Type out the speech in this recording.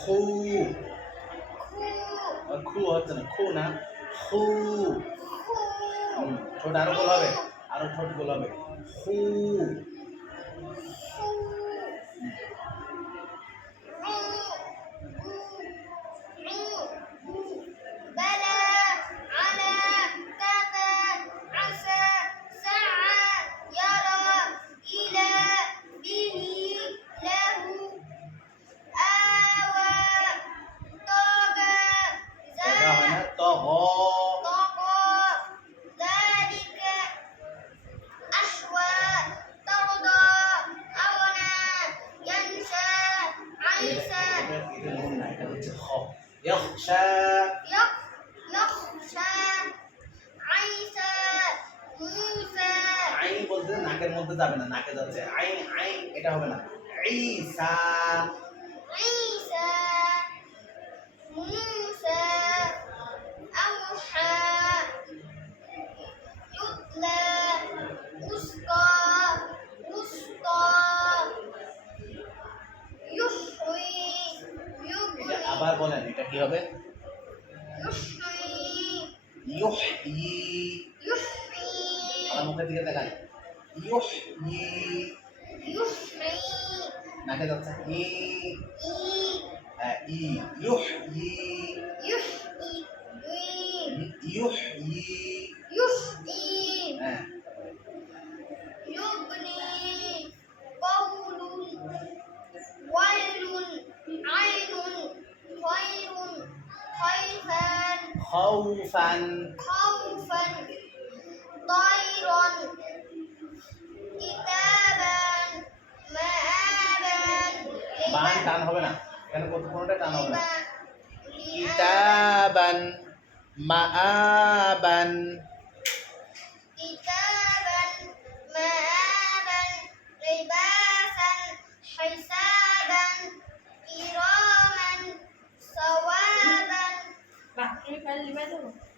খু খু হচ্ছে না, খু না, খু। ঠোঁট আরো গোল হবে, আরো ঠোঁট গোল হবে। খু يخشى আইন বলতে নাকের মধ্যে যাবে না, নাকে যাচ্ছে আইন আইন, এটা হবে না। ঈসা আবার বলেন, এটা কি হবে? ইউহয়ি, আমার মুখের দিকে তাকান। ইউহয়ি, নাকে যাচ্ছে ই, ই, ইউহয়ি, ইউহয়ি, হ্যাঁ। خوفا طيرا كتابا مآبا বান টান হবে না, এখানে কোনটা টান হবে না। কিতাবান মাআবান